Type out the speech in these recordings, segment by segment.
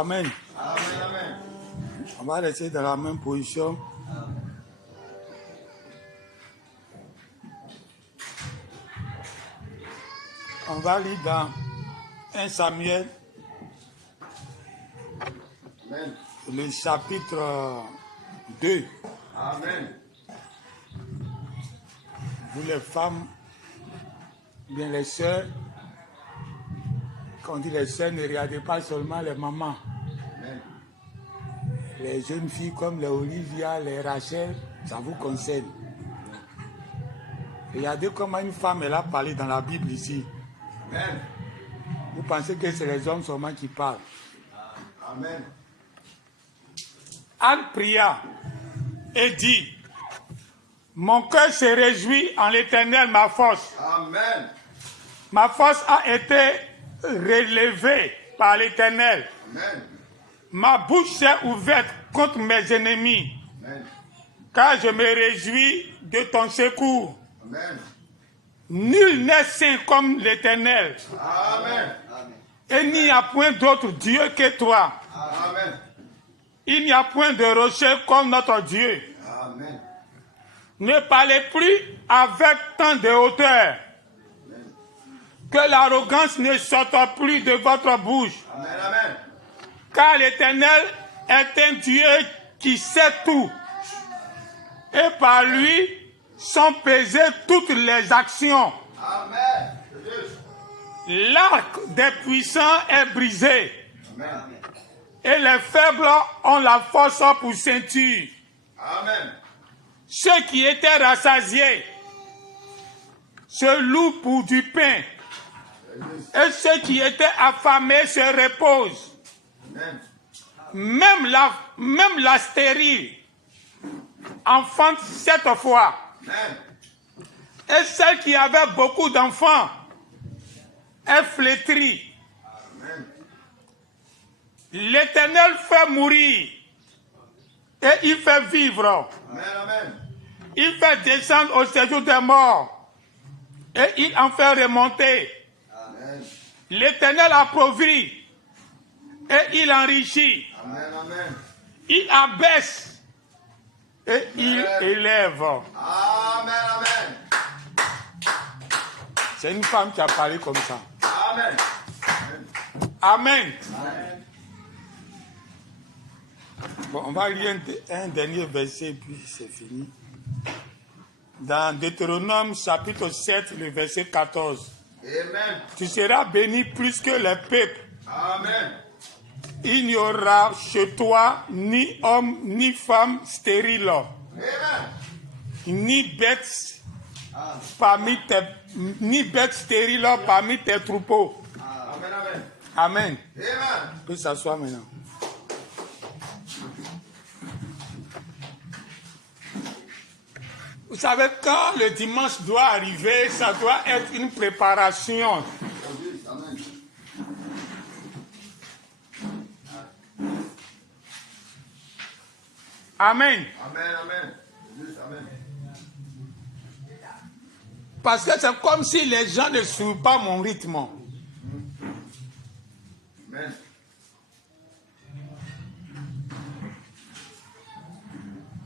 Amen. Amen, amen. On va rester dans la même position. On va lire dans 1 Samuel, Amen. le chapitre 2. Amen. Vous les femmes, bien les sœurs, quand on dit les sœurs, ne regardez pas seulement les mamans. Amen. Les jeunes filles comme les Olivia, les Rachel, ça vous concerne. Regardez comment une femme, elle a parlé dans la Bible ici. Amen. Vous pensez que c'est les hommes seulement qui parlent. Amen. Anne pria et dit, mon cœur se réjouit en l'Éternel, ma force. Amen. Ma force a été relevée par l'Éternel. Amen. Ma bouche s'est ouverte contre mes ennemis, Amen. car je me réjouis de ton secours. Amen. Nul n'est saint comme l'Éternel, Amen. et il n'y a point d'autre Dieu que toi. Amen. Il n'y a point de rocher comme notre Dieu. Amen. Ne parlez plus avec tant de hauteur, que l'arrogance ne sorte plus de votre bouche, Amen. Amen. car l'Éternel est un Dieu qui sait tout, et par lui sont pesées toutes les actions. Amen. L'arc des puissants est brisé, Amen. et les faibles ont la force pour ceinture. Amen. Ceux qui étaient rassasiés se louent pour du pain, et ceux qui étaient affamés se reposent. Amen. Même la stérile enfante 7 fois. Amen. Et celle qui avait beaucoup d'enfants est flétrie. Amen. L'Éternel fait mourir et il fait vivre. Amen. Amen. Il fait descendre au séjour des morts et il en fait remonter. Amen. L'Éternel appauvrit et il enrichit. Amen. Amen. Il abaisse et il élève. Amen. Amen. C'est une femme qui a parlé comme ça. Amen. Amen. Amen. Bon, on va lire un dernier verset, puis c'est fini. Dans Deutéronome, chapitre 7, le verset 14. Amen. Tu seras béni plus que les peuples. Amen. Il n'y aura chez toi ni homme, ni femme stérile, Amen. ni bête stérile parmi tes troupeaux. Amen. Amen. Amen. Amen. On peut s'asseoir maintenant. Vous savez, quand le dimanche doit arriver, ça doit être une préparation. Amen. Amen. Amen. Amen. Amen. Parce que c'est comme si les gens ne suivent pas mon rythme. Amen.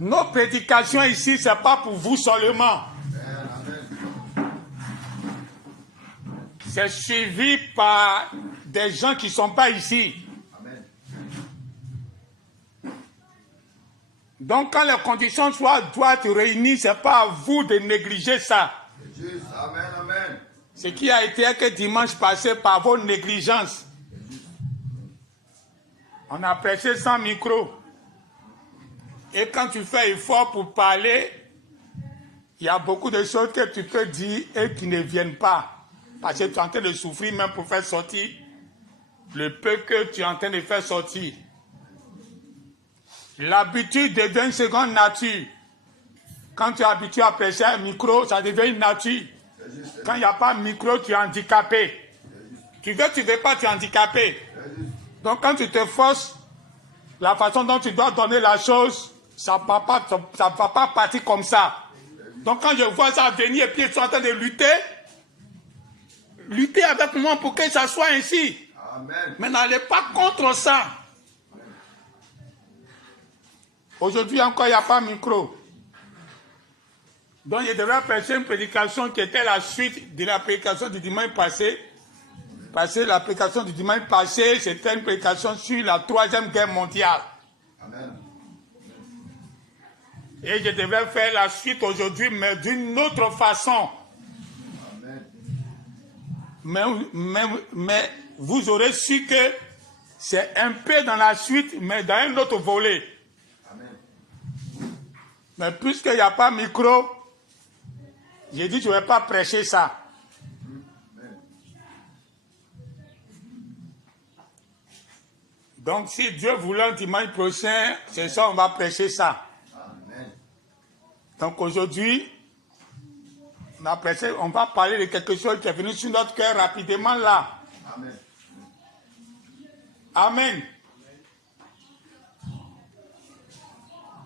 Nos prédications ici, ce n'est pas pour vous seulement. C'est suivi par des gens qui ne sont pas ici. Amen. Donc quand les conditions doivent être réunies, ce n'est pas à vous de négliger ça. Juste. Amen. Amen. Ce qui a été que dimanche passé par vos négligences. On a prêché sans micro. Et quand tu fais effort pour parler, il y a beaucoup de choses que tu peux dire et qui ne viennent pas. Parce que tu es en train de souffrir même pour faire sortir le peu que tu es en train de faire sortir. L'habitude devient une seconde nature. Quand tu es habitué à prêcher un micro, ça devient une nature. Quand il n'y a pas de micro, tu es handicapé. Tu veux pas, tu es handicapé. Donc quand tu te forces, la façon dont tu dois donner la chose, ça ne va pas partir comme ça. Donc quand je vois ça venir et puis ils sont en train de lutter avec moi pour que ça soit ainsi. Amen. Mais n'allez pas contre ça. Aujourd'hui encore, il n'y a pas de micro. Donc, je devrais prêcher une prédication qui était la suite de la prédication du dimanche passé. Parce que la prédication du dimanche passé, c'était une prédication sur la 3e guerre mondiale. Amen. Et je devrais faire la suite aujourd'hui, mais d'une autre façon. Amen. Mais vous aurez su que c'est un peu dans la suite, mais dans un autre volet. Amen. Mais puisqu'il n'y a pas de micro, j'ai dit que je ne vais pas prêcher ça. Amen. Donc si Dieu voulait dimanche prochain, c'est ça, on va prêcher ça. Amen. Donc aujourd'hui, on va parler de quelque chose qui est venu sur notre cœur rapidement là. Amen. Amen.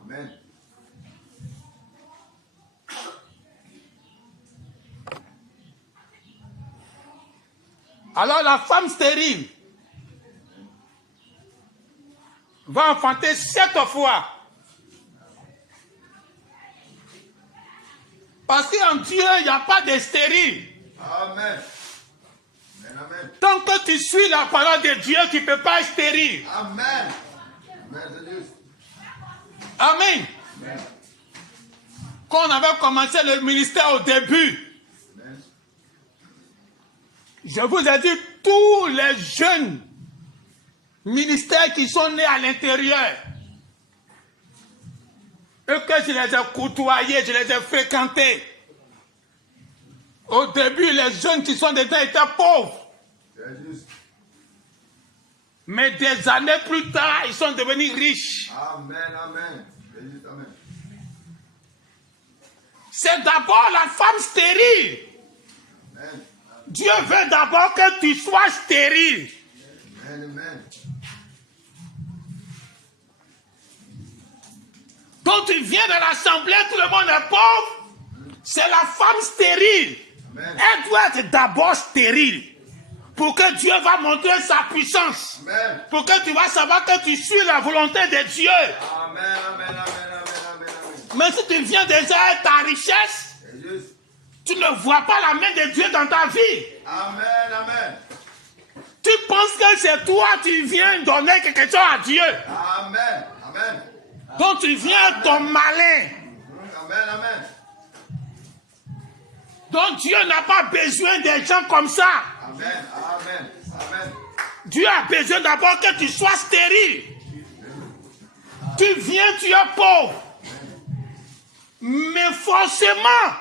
Amen. Alors la femme stérile va enfanter 7 fois. Parce qu'en Dieu, il n'y a pas de stérile. Amen. Amen. Amen. Tant que tu suis la parole de Dieu, tu ne peux pas être stérile. Amen. Amen. C'est juste. Amen. Amen. Quand on avait commencé le ministère au début, Amen. je vous ai dit, tous les jeunes ministères qui sont nés à l'intérieur, et que je les ai côtoyés, je les ai fréquentés. Au début, les jeunes qui sont dedans étaient pauvres. C'est juste. Mais des années plus tard, ils sont devenus riches. Amen. Amen. C'est juste. Amen. C'est d'abord la femme stérile. Amen. Dieu veut d'abord que tu sois stérile. Amen. Amen. Quand tu viens de l'assemblée, tout le monde est pauvre. C'est la femme stérile. Amen. Elle doit être d'abord stérile. Pour que Dieu va montrer sa puissance. Amen. Pour que tu vas savoir que tu suis la volonté de Dieu. Amen. Amen. Amen. Amen. Amen. Mais si tu viens déjà avec ta richesse, C'est juste. tu ne vois pas la main de Dieu dans ta vie. Amen. Amen. Tu penses que c'est toi, tu viens donner quelque chose à Dieu. Amen. Amen. Donc tu viens avec ton malin. Amen. Amen. Donc Dieu n'a pas besoin des gens comme ça. Amen. Amen. Amen. Dieu a besoin d'abord que tu sois stérile. Tu viens, tu es pauvre. Mais forcément,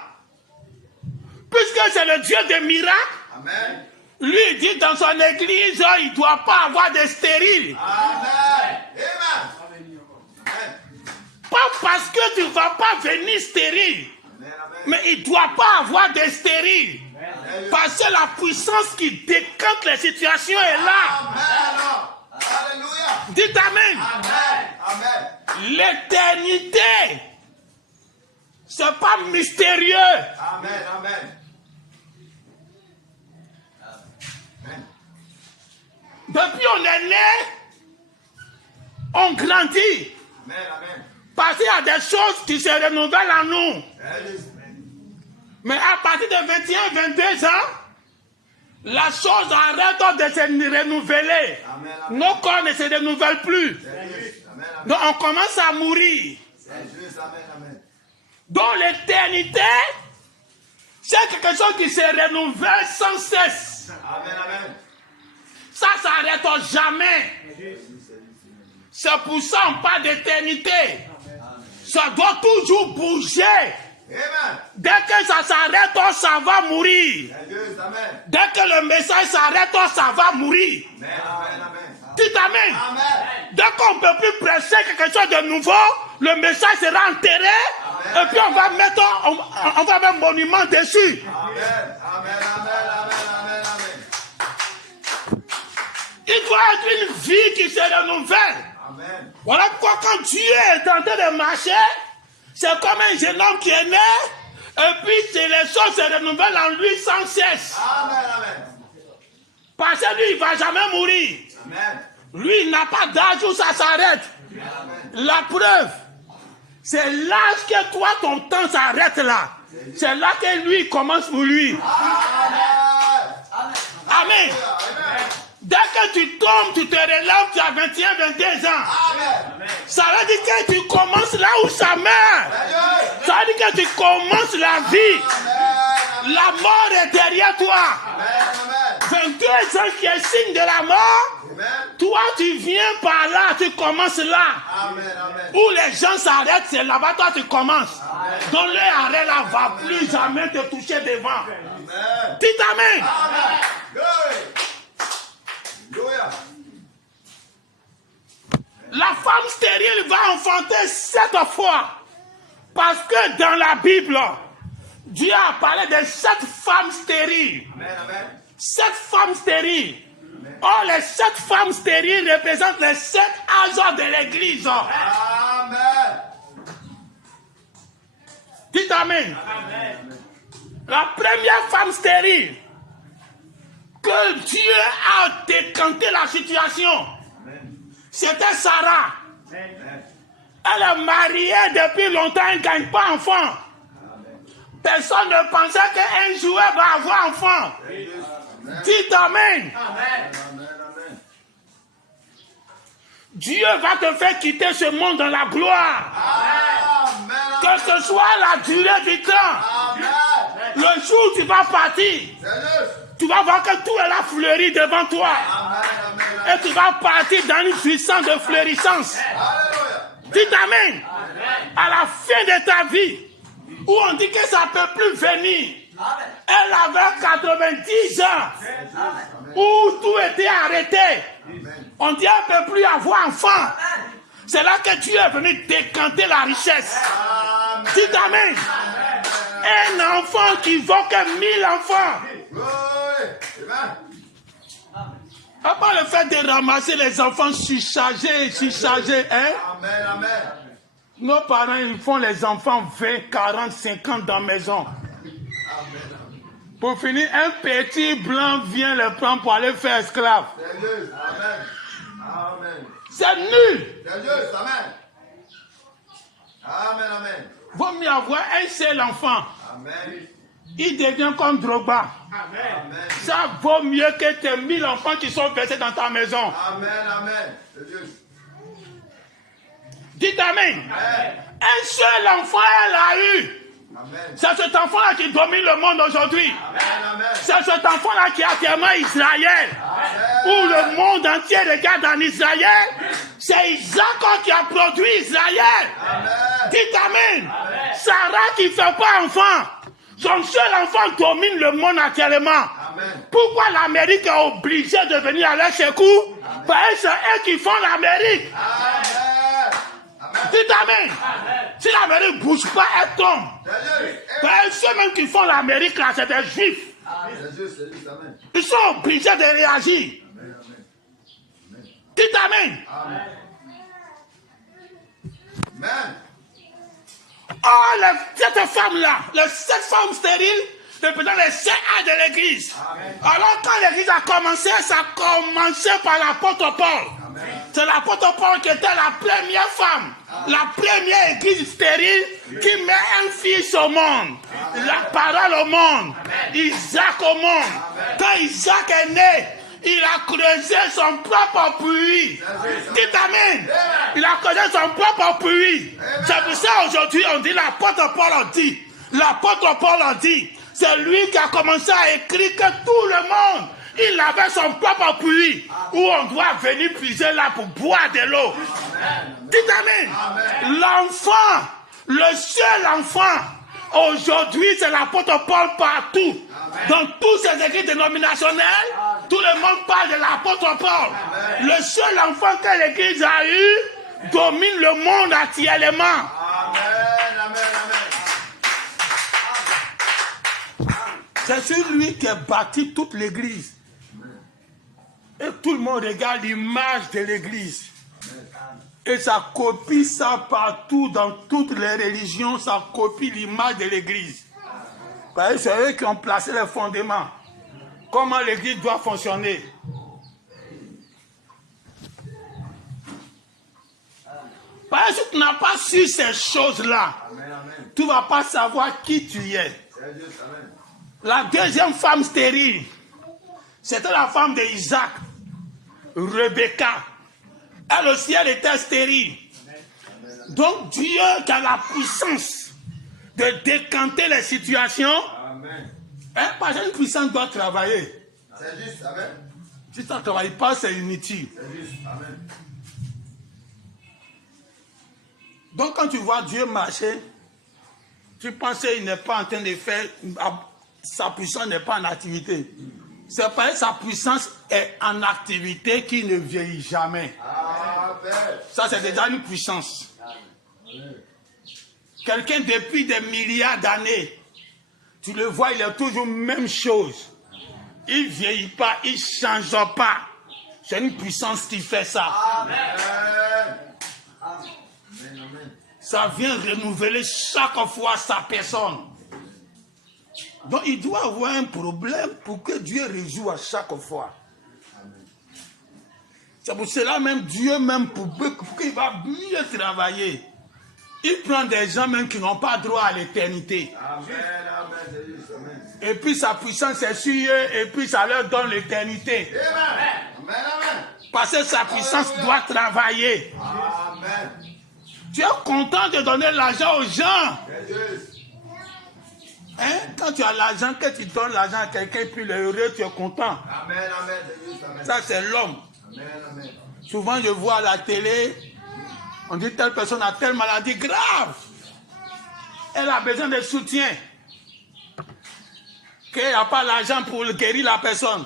puisque c'est le Dieu des miracles, Amen. lui il dit dans son église, il ne doit pas avoir de stérile. Amen. Amen. Pas parce que tu ne vas pas venir stérile, Amen. Amen. mais il ne doit pas avoir de stérile. Parce que la puissance qui décante les situations est là. Amen. Alléluia. Dites Amen. Amen. Amen. L'éternité, c'est pas mystérieux. Amen. Amen. Amen. Depuis on est né, on grandit. Amen. Amen. Parce qu'il y a des choses qui se renouvellent en nous. Amen. Mais à partir de 21, 22 ans, la chose arrête de se renouveler. Amen. Nos corps ne se renouvellent plus. C'est juste. Amen. Amen. Donc on commence à mourir. C'est juste. Amen. Amen. Donc l'éternité, c'est quelque chose qui se renouvelle sans cesse. Amen. Amen. Ça s'arrête jamais. C'est pour ça qu'on parle d'éternité. Ça doit toujours bouger. Amen. Dès que ça s'arrête, ça va mourir. C'est juste. Amen. Dès que le message s'arrête, ça va mourir. Amen. Amen. Amen. Dites Amen. Amen. Dès qu'on ne peut plus prêcher quelque chose de nouveau, le message sera enterré. Et puis on va mettre un monument dessus. Amen. Amen. Amen. Amen. Amen. Il doit être une vie qui se renouvelle. Amen. Voilà pourquoi quand Dieu est en train de marcher, c'est comme un jeune homme qui est né, et puis les choses se renouvellent en lui sans cesse. Amen. Amen. Parce que lui, il ne va jamais mourir. Amen. Lui, il n'a pas d'âge où ça s'arrête. Amen. La preuve, C'est là que toi, ton temps s'arrête là. C'est là que lui commence pour lui. Amen. Dès que tu tombes, tu te relèves, tu as 21, 22 ans. Ça veut dire que tu commences là où ça meurt. Ça veut dire que tu commences la vie. La mort est derrière toi. 22 ans qui est signe de la mort. Toi, tu viens par là, tu commences là. Où les gens s'arrêtent, c'est là-bas, toi tu commences. Donc leur arrêt là ne va plus jamais te toucher devant. Dites amen. La femme stérile va enfanter 7 fois. Parce que dans la Bible, Dieu a parlé de 7 femmes stériles. 7 femmes stériles. Or, les 7 femmes stériles représentent les 7 âges de l'Église. Amen. Dites amen. La première femme stérile que Dieu a décanté la situation, c'était Sarah. Elle est mariée depuis longtemps, elle ne gagne pas enfant. Personne ne pensait qu'un jour elle va avoir enfant. Dites amen. Dieu va te faire quitter ce monde dans la gloire. Quelle que soit la durée du temps. Le jour où tu vas partir, tu vas voir que tout est là fleuri devant toi. Et tu vas partir dans une puissance de fleurissance. Dites amen. À la fin de ta vie, où on dit que ça ne peut plus venir. Elle avait 90 ans. Où tout était arrêté. On dit qu'elle ne peut plus avoir enfant. C'est là que Dieu est venu décanter la richesse. Dites amen. Un enfant qui vaut que 1000 enfants. À part le fait de ramasser les enfants surchargés, hein? Nos parents, ils font les enfants 20, 40, 50 dans la maison. Pour finir, un petit blanc vient le prendre pour aller faire esclave. C'est nul. Vaut mieux avoir un seul enfant. Il devient comme Drogba. Ça vaut mieux que tes 1000 enfants qui sont versés dans ta maison. Dites amen. Un seul enfant, elle a eu. C'est cet enfant-là qui domine le monde aujourd'hui. C'est cet enfant-là qui a tellement Israël. Où le monde entier regarde en Israël. C'est Isaac qui a produit Israël. Dites amen. Sarah qui ne fait pas enfant. Son seul enfant domine le monde actuellement. Pourquoi l'Amérique est obligée de venir à leur secours? Parce que c'est eux qui font l'Amérique. Dites amen. Si l'Amérique ne bouge pas, elle tombe. Ceux-mêmes qui font l'Amérique, là, c'est des Juifs. Ils sont obligés de réagir. Dites amen. Oh, cette femme-là, les 7 femmes stériles, représentent les 7 âges de l'Église. Alors, quand l'Église a commencé, ça a commencé par l'apôtre Paul. C'est l'apôtre Paul qui était la première femme, la première église stérile qui met un fils au monde, la parole au monde, Isaac au monde. Quand Isaac est né, il a creusé son propre puits. Dites amen. Il a creusé son propre puits. C'est pour ça aujourd'hui on dit, l'apôtre Paul a dit, c'est lui qui a commencé à écrire que tout le monde, il avait son propre puits où on doit venir puiser là pour boire de l'eau. Dites amen. L'enfant, le seul enfant, aujourd'hui c'est l'apôtre Paul partout. Dans tous ces églises dénominationnelles, tout le monde parle de l'apôtre Paul. Le seul enfant que l'église a eu domine le monde actuellement. C'est celui qui a bâti toute l'église. Et tout le monde regarde l'image de l'église. Et ça copie ça partout, dans toutes les religions, ça copie l'image de l'église. Parce que c'est eux qui ont placé les fondements. Comment l'église doit fonctionner. Parce que tu n'as pas su ces choses-là, tu ne vas pas savoir qui tu es. La deuxième femme stérile, c'était la femme d'Isaac, Rebecca. Elle aussi, elle était stérile. Donc Dieu qui a la puissance de décanter les situations, parce qu'une puissance doit travailler. C'est juste, amen. Si ça ne travaille pas, c'est inutile. C'est juste, amen. Donc quand tu vois Dieu marcher, tu penses qu'il n'est pas en train de faire, sa puissance n'est pas en activité. C'est parce que sa puissance est en activité qu'il ne vieillit jamais. Amen. Ça, c'est déjà une puissance. Quelqu'un depuis des milliards d'années, tu le vois, il est toujours même chose. Il ne vieillit pas, il ne change pas. C'est une puissance qui fait ça. Amen. Ça vient renouveler chaque fois sa personne. Donc il doit avoir un problème pour que Dieu résout à chaque fois. C'est pour cela même Dieu, même pour qu'il va mieux travailler, il prend des gens même qui n'ont pas droit à l'éternité. Et puis sa puissance est sur eux et puis ça leur donne l'éternité. Parce que sa puissance doit travailler. Amen. Tu es content de donner l'argent aux gens. Hein? Quand tu as l'argent, que tu donnes l'argent à quelqu'un, puis il est heureux, tu es content. Amen, amen. Ça, c'est l'homme. Amen, amen. Souvent, je vois à la télé, on dit telle personne a telle maladie grave. Elle a besoin de soutien. Qu'il n'y a pas l'argent pour guérir la personne.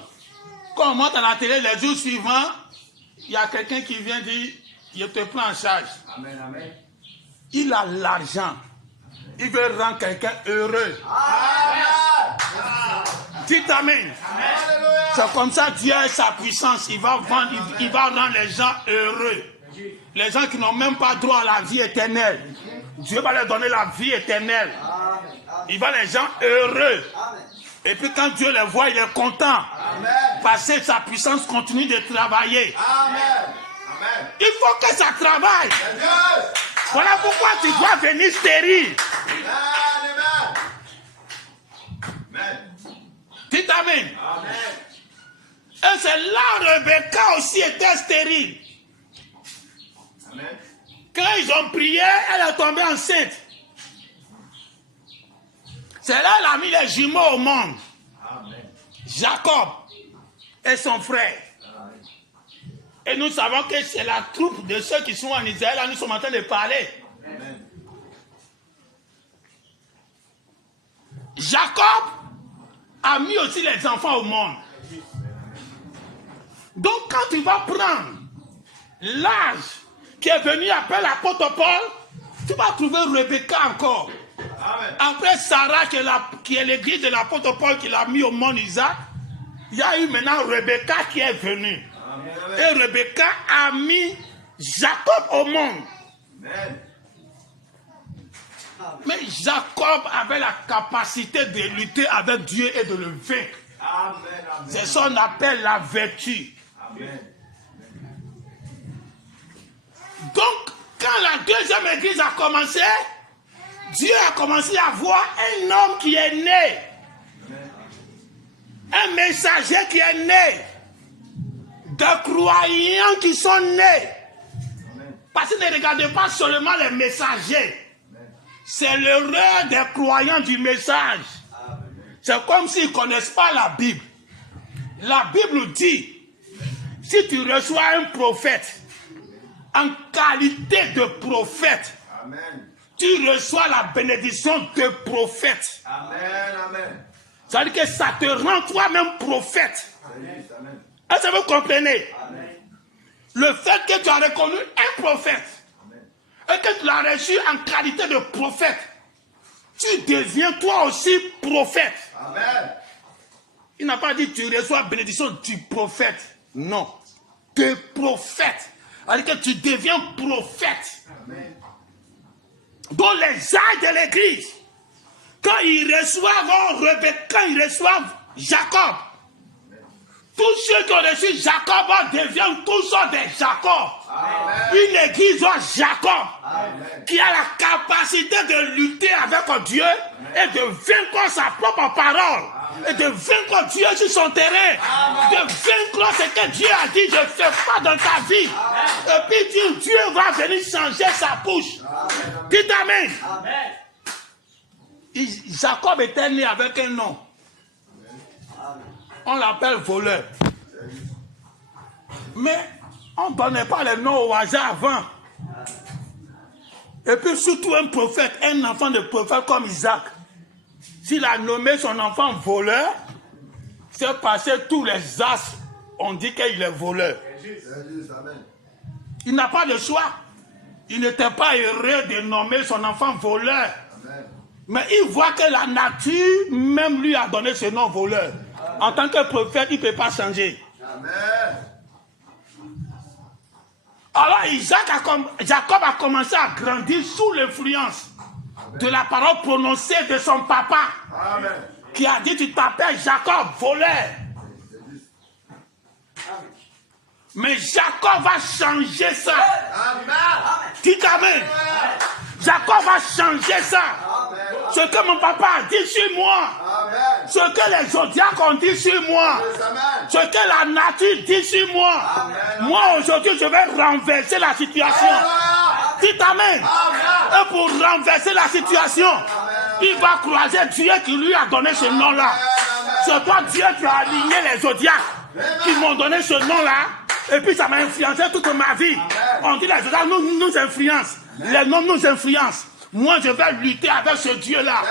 Quand on monte à la télé les jours suivants, il y a quelqu'un qui vient dire, je te prends en charge. Amen, amen. Il a l'argent. Il veut rendre quelqu'un heureux. Dites amen. C'est comme ça Dieu a sa puissance. Il va vendre, il va rendre les gens heureux. Les gens qui n'ont même pas droit à la vie éternelle. Dieu va leur donner la vie éternelle. Il va les gens heureux. Et puis quand Dieu les voit, il est content. Parce que sa puissance continue de travailler. Amen. Il faut que ça travaille. Voilà pourquoi tu dois venir stérile. Dites amen. Et c'est là Rebecca aussi était stérile. Quand ils ont prié, elle est tombée enceinte. C'est là qu'elle a mis les jumeaux au monde. Jacob et son frère. Et nous savons que c'est la troupe de ceux qui sont en Israël. Là, nous sommes en train de parler. Jacob a mis aussi les enfants au monde. Donc quand tu vas prendre l'âge qui est venu après l'apôtre Paul, tu vas trouver Rebecca encore. Amen. Après Sarah qui est l'église de l'apôtre Paul qui l'a mis au monde Isaac, il y a eu maintenant Rebecca qui est venue. Amen. Et Rebecca a mis Jacob au monde. Amen. Mais Jacob avait la capacité de lutter avec Dieu et de le vaincre. C'est ce qu'on appelle la vertu. Amen. Donc, quand la deuxième église a commencé, Dieu a commencé à voir un homme qui est né. Un messager qui est né. Des croyants qui sont nés. Parce que ne regardez pas seulement les messagers. C'est l'erreur des croyants du message. C'est comme s'ils ne connaissent pas la Bible. La Bible dit, si tu reçois un prophète, en qualité de prophète, amen, tu reçois la bénédiction de prophète. Amen, amen. Ça veut dire que ça te rend toi-même prophète. Est-ce que vous comprenez? Amen. Le fait que tu as reconnu un prophète, amen, et que tu l'as reçu en qualité de prophète, tu deviens toi aussi prophète. Amen. Il n'a pas dit que tu reçois la bénédiction du prophète. Non. De prophète. C'est-à-dire que tu deviens prophète. Amen. Dans les âges de l'église, quand ils reçoivent Rebecca, quand ils reçoivent Jacob, Tous ceux qui ont reçu Jacob deviennent tous des Jacob. Une église Jacob qui a la capacité de lutter avec Dieu et de vaincre sa propre parole. Et de vaincre Dieu sur son terrain. De vaincre ce que Dieu a dit, je ne fais pas dans ta vie. Et puis Dieu va venir changer sa bouche. Dites Amen. Jacob était né avec un nom. On l'appelle voleur. Mais on ne donnait pas les noms au hasard avant. Et puis surtout un prophète, un enfant de prophète comme Isaac. S'il a nommé son enfant voleur, c'est parce que tous les as ont dit qu'il est voleur. Il n'a pas de choix. Il n'était pas heureux de nommer son enfant voleur. Mais il voit que la nature même lui a donné ce nom voleur. En tant que prophète, il ne peut pas changer. Alors Jacob a commencé à grandir sous l'influence de la parole prononcée de son papa. Amen. Qui a dit, tu t'appelles Jacob, voleur. Mais Jacob va changer ça. Amen. Dites Amen. Jacob va changer ça. Amen. Ce que mon papa a dit sur moi. Amen. Ce que les zodiacs ont dit sur moi. Amen. Ce que la nature dit sur moi. Amen. Moi aujourd'hui je vais renverser la situation. Dites Amen. Et pour renverser la situation, il va croiser Dieu qui lui a donné ce nom-là. C'est toi Dieu qui a aligné les zodiacs qui m'ont donné ce nom-là. Et puis ça m'a influencé toute ma vie. On dit les zodiacs nous influencent. Les noms nous influencent. Moi je vais lutter avec ce Dieu-là.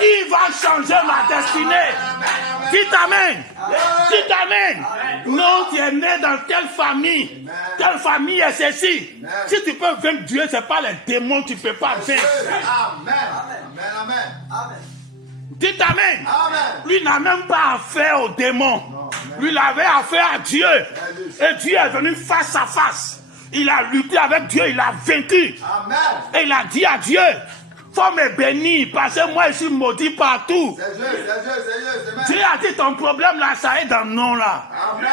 Il va changer ma destinée. Dites Amen. Dites Amen. Non, tu es né dans telle famille. Telle famille est ceci. Si tu peux vaincre Dieu, ce n'est pas les démons que tu ne peux pas vaincre. Dites Amen. Lui n'a même pas affaire aux démons. Lui, il avait affaire à Dieu. Et Dieu est venu face à face. Il a lutté avec Dieu, il a vaincu. Amen. Et il a dit à Dieu, faut me bénir parce que moi je suis maudit partout. Dieu a dit ton problème là, ça est dans le nom là. Amen.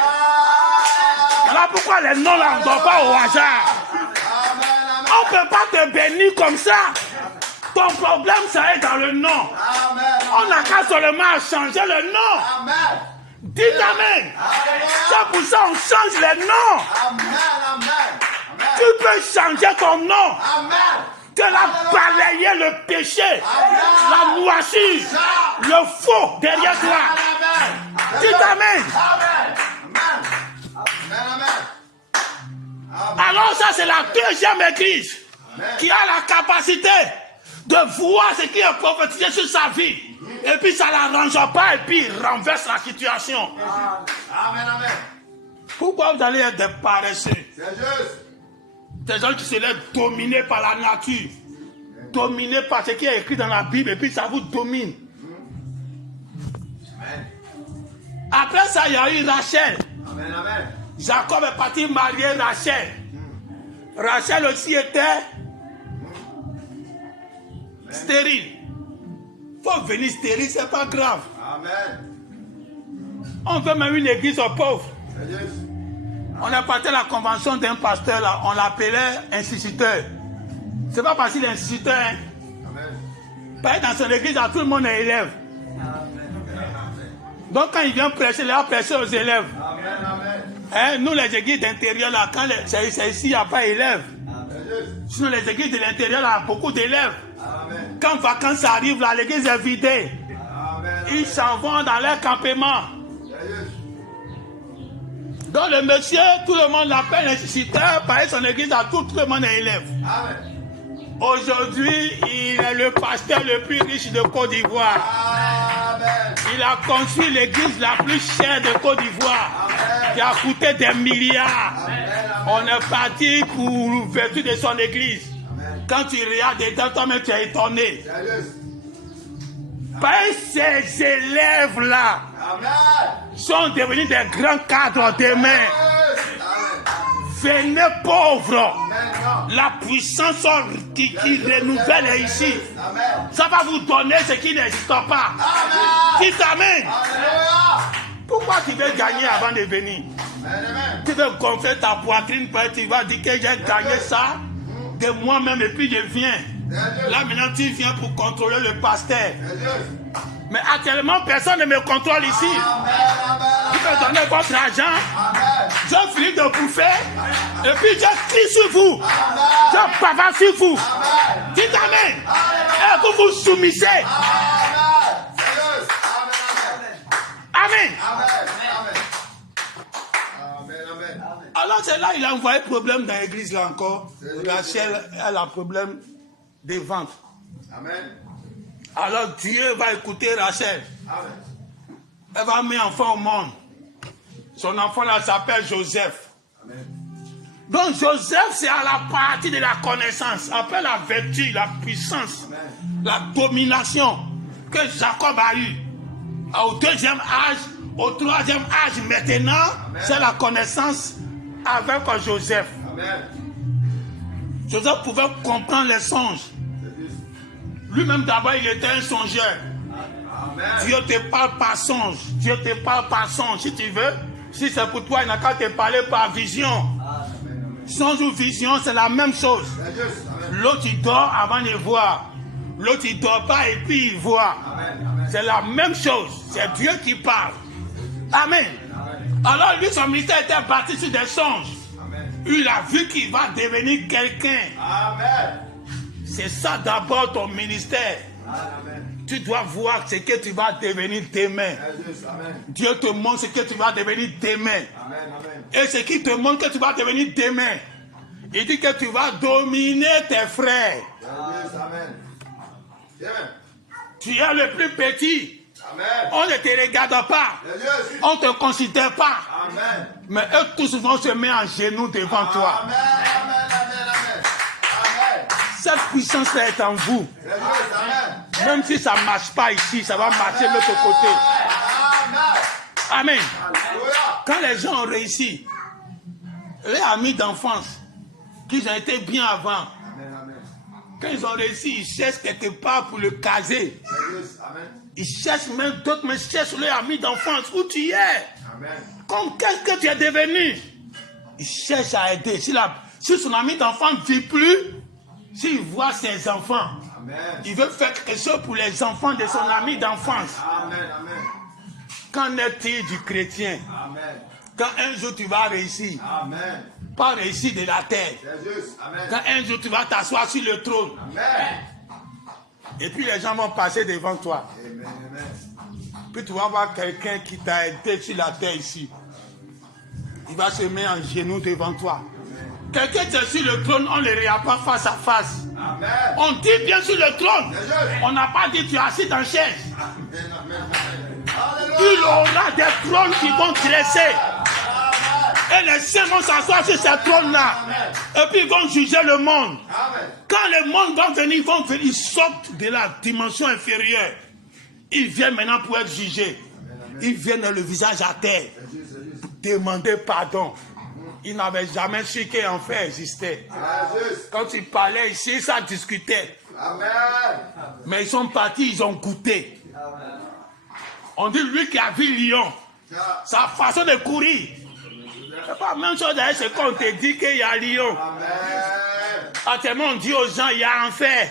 Voilà pourquoi les noms là, on ne doit pas au hasard. Amen. On ne peut pas te bénir comme ça. Ton problème, ça est dans le nom. Amen. On n'a qu'à seulement changer le nom. Amen. Dites Amen. C'est pour ça qu'on change les noms. Amen. Tu peux changer ton nom. Amen. Tu as balayé le péché, la noircir, le faux derrière toi. Dites Amen. Alors ça c'est la deuxième église qui a la capacité de voir ce qui est prophétisé sur sa vie. Et puis ça ne l'arrange pas et puis il renverse la situation. Amen. Pourquoi vous allez être des paresseux? C'est juste. Des gens qui se laissent dominer par la nature, dominés par ce qui est écrit dans la Bible, et puis ça vous domine. Amen. Après ça, il y a eu Rachel. Amen. Jacob est parti marier Rachel. Rachel aussi était stérile. Il faut venir stérile, c'est pas grave. Amen. On veut même une église aux pauvres. On est parti à la convention d'un pasteur là, on l'appelait instituteur. C'est pas parce qu'il est instituteur. Hein. Parce que dans son église, tout le monde est élève. Donc quand il vient prêcher, il va prêcher aux élèves. Hein, nous les églises d'intérieur là, quand c'est ici, il n'y a pas d'élèves. Sinon les églises de l'intérieur là, il y a beaucoup d'élèves. Quand vacances arrivent là, l'église est vidée. Ils s'en vont dans leur campement. Donc le monsieur, tout le monde l'appelle instituteur, parce que son église a tout le monde est élève. Aujourd'hui, il est le pasteur le plus riche de Côte d'Ivoire. Il a construit l'église la plus chère de Côte d'Ivoire, qui a coûté des milliards. On est parti pour l'ouverture de son église. Quand tu regardes dedans, toi-même tu es étonné. Parce que ces élèves-là sont devenus des grands cadres demain. Venez pauvres. La puissance qui renouvelle est ici. Ça va vous donner ce qui n'existe pas. Dites Amen. Pourquoi tu veux gagner avant de venir? Tu veux gonfler ta poitrine, tu vas dire que j'ai gagné ça de moi-même et puis je viens. Là maintenant tu viens pour contrôler le pasteur. Mais actuellement personne ne me contrôle ici. Tu peux donner votre argent. Je finis de bouffer et puis je crie sur vous. Je bavard sur vous. Dites amen. Et vous vous soumettez. Amen. Alors c'est là il a envoyé problème dans l'église là encore. Rachel elle a un problème de ventre. Amen. Alors Dieu va écouter Rachel. Amen. Elle va mettre un enfant au monde. Son enfant là s'appelle Joseph. Amen. Donc Joseph c'est à la partie de la connaissance. Après la vertu, la puissance, Amen. la domination que Jacob a eu. Au deuxième âge, au troisième âge maintenant, c'est la connaissance avec Joseph. Amen. Joseph pouvait comprendre les songes. Lui-même d'abord il était un songeur. Amen. Dieu te parle par songe. Dieu te parle par songe. Si tu veux, si c'est pour toi, il n'a qu'à te parler par vision. Songe ou vision, c'est la même chose. L'autre il dort avant de voir. L'autre il dort pas et puis il voit. C'est la même chose. C'est Dieu qui parle. Amen. Alors lui, son ministère était bâti sur des songes. Il a vu qu'il va devenir quelqu'un. Amen. C'est ça d'abord ton ministère. Amen. Tu dois voir ce que tu vas devenir demain. Amen. Dieu te montre ce que tu vas devenir demain. Amen. Amen. Et ce qui te montre que tu vas devenir demain. Il dit que tu vas dominer tes frères. Amen. Amen. Tu es le plus petit. Amen. On ne te regarde pas. On ne te considère pas. Amen. Mais eux tous vont se mettre en genoux devant toi. Amen. Amen. Amen. Amen. Cette puissance-là est en vous. Amen. Même si ça ne marche pas ici, ça va marcher de l'autre côté. Amen. Quand les gens ont réussi, les amis d'enfance, qu'ils ont été bien avant, quand ils ont réussi, ils cherchent quelque part pour le caser. Ils cherchent même d'autres, mais cherchent les amis d'enfance. Où tu es? Comme qu'est-ce que tu es devenu? Ils cherchent à aider. Si son ami d'enfance ne vit plus, s'il voit ses enfants, il veut faire quelque chose pour les enfants de son ami d'enfance. Qu'en est-il du chrétien? Quand un jour tu vas réussir, pas réussir de la terre. Quand un jour tu vas t'asseoir sur le trône, et puis les gens vont passer devant toi. Puis tu vas voir quelqu'un qui t'a aidé sur la terre ici. Il va se mettre en genoux devant toi. Quelqu'un qui est sur le trône, on ne le regarde pas face à face. On dit bien sur le trône. On n'a pas dit tu es assis dans la chaise. Il aura des trônes qui vont dresser. Et les saints vont s'asseoir sur ces trônes-là. Et puis ils vont juger le monde. Quand le monde va venir, ils sortent de la dimension inférieure. Ils viennent maintenant pour être jugés. Ils viennent le visage à terre. Demander pardon. Ils n'avaient jamais su qu'enfer existait. Quand ils parlaient ici, ça discutait. Mais ils sont partis, ils ont goûté. On dit lui qui a vu lion, sa façon de courir. C'est pas la même chose d'ailleurs, c'est qu'on te dit qu'il y a lion. Actuellement, on dit aux gens, il y a enfer.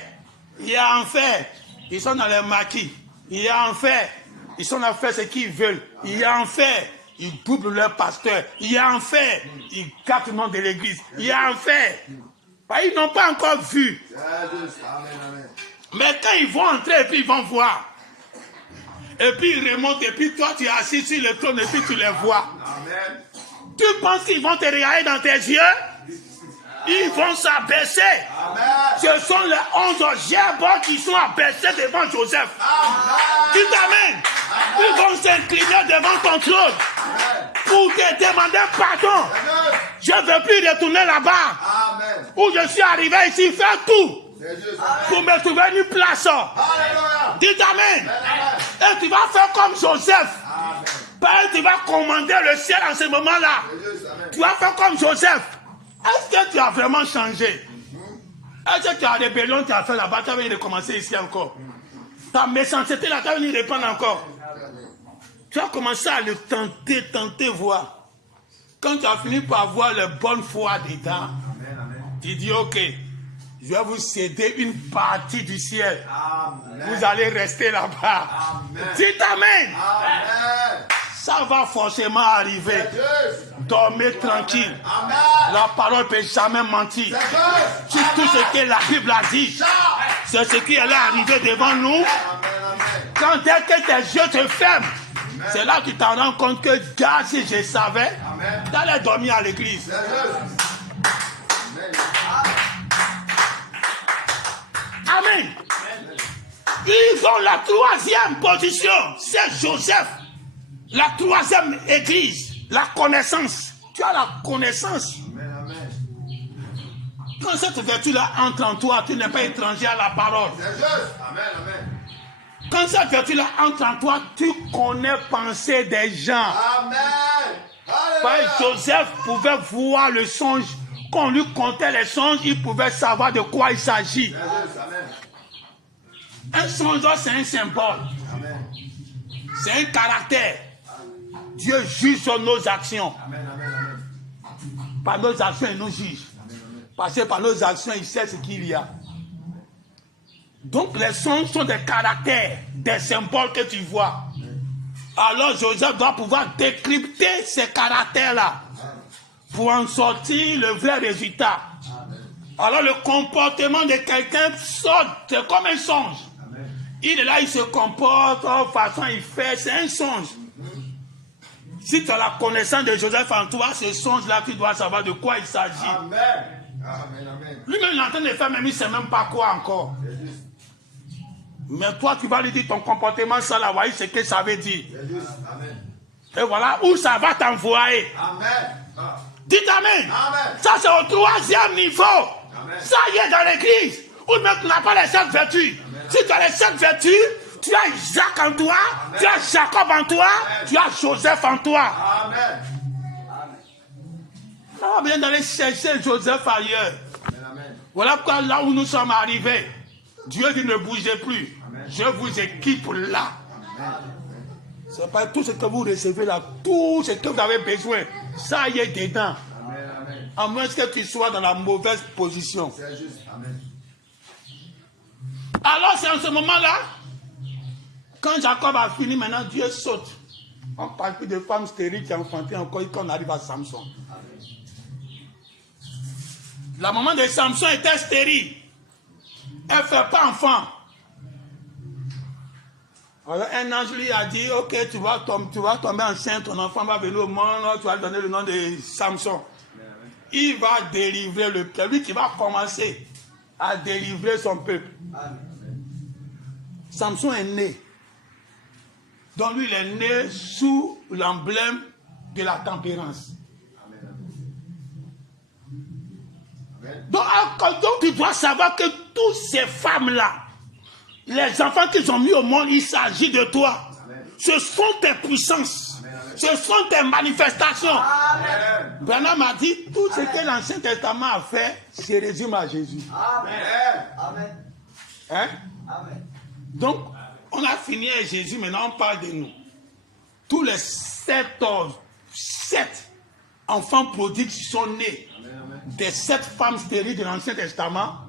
Il y a enfer. Ils sont dans les maquis. Il y a enfer. Ils sont à faire ce qu'ils veulent. Il y a enfer. Ils doublent leur pasteur. Il y a enfer. Ils captent le nom de l'église. Il y a enfer. Ils n'ont pas encore vu. Mais quand ils vont entrer et puis ils vont voir. Et puis ils remontent et puis toi tu es assis sur le trône et puis tu les vois. Tu penses qu'ils vont te regarder dans tes yeux? Ils vont s'abaisser. Ce sont les 11 gerbes qui sont abaissés devant Joseph. Tu t'amènes. Ils vont s'incliner devant ton trône pour te demander pardon. Je ne veux plus retourner là-bas où je suis arrivé ici, faire tout pour me trouver une place. Dis amen. Et tu vas faire comme Joseph. Tu vas commander le ciel en ce moment-là. Tu vas faire comme Joseph. Est-ce que tu as vraiment changé? Est-ce que tu as rébellion, tu as fait là-bas, tu as venu recommencer ici encore? Ta méchanceté là, tu as venu répandre encore. Tu as commencé à le tenter, voir. Quand tu as fini par voir la bonne foi dedans, tu dis, ok, je vais vous céder une partie du ciel. Amen. Vous allez rester là-bas. Dites Amen. Amen. Ça va forcément arriver. C'est juste. Dormez tranquille. Amen. La parole ne peut jamais mentir. C'est juste. Si tout ce que la Bible a dit, c'est ce qui allait arriver devant nous. Amen. Amen. Quand dès que tes yeux se ferment, c'est là que tu t'en rends compte que, gars, si je savais, Amen. t'allais dormir à l'église. C'est juste. Amen. Amen. Ils ont la troisième position. C'est Joseph. La troisième église. La connaissance. Tu as la connaissance. Amen. Amen. Quand cette vertu-là entre en toi, tu n'es pas étranger à la parole. C'est juste. Amen. Amen. Quand cette vertu-là entre en toi, tu connais penser des gens. Amen. Alléluia. Joseph pouvait voir le songe. Quand on lui contait les songes, il pouvait savoir de quoi il s'agit. C'est juste. Amen. Un songe, c'est un symbole. Amen. C'est un caractère. Dieu juge sur nos actions. Amen. Amen. Amen. Par nos actions, il nous juge. Parce que par nos actions, il sait ce qu'il y a. Donc les songes sont des caractères, des symboles que tu vois. Alors Joseph doit pouvoir décrypter ces caractères-là pour en sortir le vrai résultat. Alors le comportement de quelqu'un sort, c'est comme un songe. Il est là, il se comporte, de façon il fait, c'est un songe. Si tu as la connaissance de Joseph en toi, ce songe-là, tu dois savoir de quoi il s'agit. Amen. Amen. Amen. Lui-même, il est en train de faire, même il ne sait même pas quoi encore. C'est juste. Mais toi, tu vas lui dire ton comportement, ça, là, voyez ce que ça veut dire. C'est juste. Amen. Et voilà où ça va t'envoyer. Amen. Ah. Dites Amen. Amen. Ça, c'est au troisième niveau. Amen. Ça y est dans l'église. Où même tu n'as pas les 7 vertus. Si tu as les 7 vertus, tu as Isaac en toi, tu as Jacob en toi, tu as Joseph en toi. Amen. On va bien d'aller chercher Joseph ailleurs. Amen. Amen. Voilà pourquoi là où nous sommes arrivés, Dieu dit ne bougez plus. Je vous équipe là. C'est pas tout ce que vous recevez là, tout ce que vous avez besoin, ça y est dedans. Amen. Amen. À moins que tu sois dans la mauvaise position. C'est juste. Amen. Alors c'est en ce moment-là, quand Jacob a fini, maintenant Dieu saute. On parle plus de femmes stériles qui enfantent encore quand on arrive à Samson. La maman de Samson était stérile. Elle ne fait pas enfant. Alors un ange lui a dit, ok, tu vas tomber enceinte, ton enfant va venir au monde, tu vas lui donner le nom de Samson. Il va délivrer le peuple. Lui qui va commencer à délivrer son peuple. Samson est né. Donc lui, il est né sous l'emblème de la tempérance. Donc tu dois savoir que toutes ces femmes-là, les enfants qu'ils ont mis au monde, il s'agit de toi. Ce sont tes puissances. Ce sont tes manifestations. Branham a dit, tout ce que l'Ancien Testament a fait, se résume à Jésus. Amen. Hein? Amen. Donc, on a fini avec Jésus, maintenant on parle de nous. Tous les 7 enfants prodigues qui sont nés des 7 femmes stériles de l'Ancien Testament,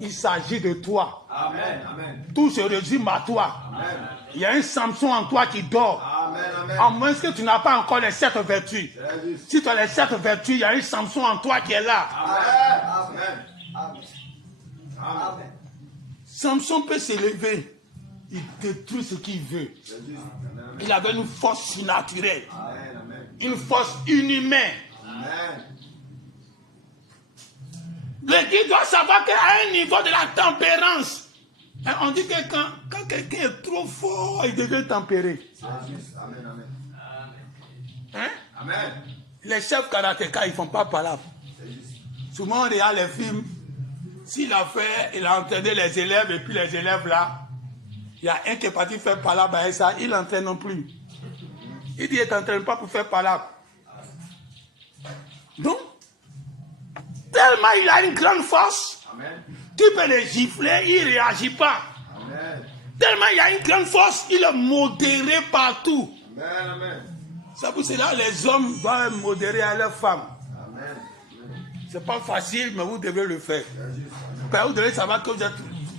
il s'agit de toi. Amen. Amen. Tout se résume à toi. Amen. Il y a un Samson en toi qui dort. Amen. Amen. À moins que tu n'as pas encore les 7 vertus. C'est juste. Si tu as les 7 vertus, il y a un Samson en toi qui est là. Amen. Amen. Amen. Amen. Samson peut s'élever. Il détruit ce qu'il veut. C'est juste. Amen. Il avait une force surnaturelle. Amen. Amen. Une force inhumaine. Amen. L'église doit savoir qu'à un niveau de la tempérance, hein, on dit que quand quelqu'un est trop fort, il devient tempéré. C'est juste. Amen. Amen. Hein? Amen. Les chefs karatéka, ils ne font pas palabre. C'est juste. Souvent, on regarde les films. S'il a fait, il a entraîné les élèves, et puis les élèves là, il y a un qui est parti faire palabre avec ça, il n'entraîne non plus. Il dit, il ne t'entraîne pas pour faire palabre. Donc, tellement il a une grande force, Amen. tu peux le gifler, il ne réagit pas. Amen. Tellement il a une grande force, il est modéré partout. Amen, amen. C'est pour cela que les hommes doivent modérer à leurs femmes. Amen. C'est pas facile, mais vous devez le faire. C'est juste. Vous devez savoir que vous êtes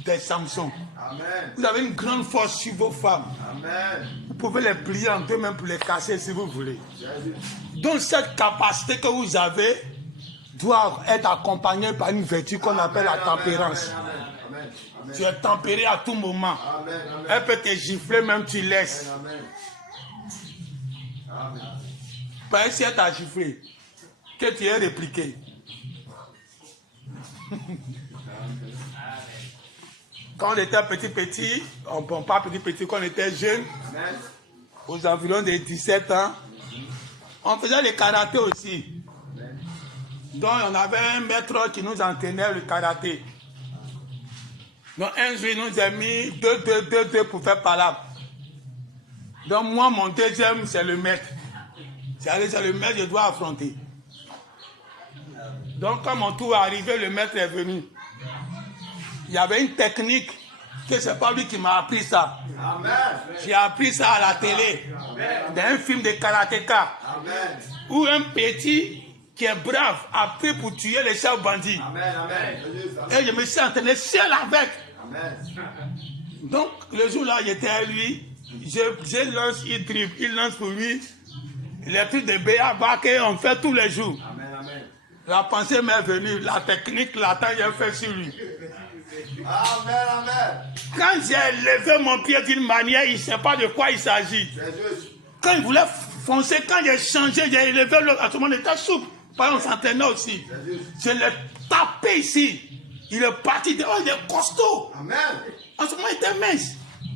des Samson. Amen. Vous avez une grande force sur vos femmes. Amen. Vous pouvez les plier en deux mains pour les casser si vous voulez. C'est juste. Donc cette capacité que vous avez doit être accompagnée par une vertu qu'on appelle la tempérance. Amen. Amen. Amen. Tu es tempéré à tout moment. Amen. Amen. Elle peut te gifler, même tu laisses. Amen. Amen. Parce que si elle t'a giflé, que tu es répliqué. Quand on était petit, bon pas petit, quand on était jeune, Amen. aux environs de 17 ans, on faisait le karaté aussi. Donc on avait un maître qui nous entraînait le karaté. Donc un jour, il nous a mis deux pour faire palabre. Donc moi, mon deuxième, c'est le maître. C'est le maître que je dois affronter. Donc quand mon tour est arrivé, le maître est venu. Il y avait une technique que c'est pas lui qui m'a appris ça. Amen. J'ai appris ça à la télé, dans un film de karatéka, Amen. où un petit qui est brave a pris pour tuer les chefs bandits. Amen. Amen. C'est juste. Et je me suis entraîné seul avec. Amen. Donc le jour-là, j'étais à lui, je lance, il lance pour lui les trucs de béaba qu'on fait tous les jours. Amen. Amen. La pensée m'est venue, la technique, la taille, j'ai fait sur lui. Amen. Amen. Quand j'ai levé mon pied d'une manière, il ne sait pas de quoi il s'agit. C'est juste. Quand il voulait foncer, quand j'ai changé, j'ai levé l'autre. À ce moment, il était souple. Parce qu'on s'entraînait aussi. C'est juste. Je l'ai tapé ici. Il est parti derrière, il est costaud. Amen. En ce moment, il était mince.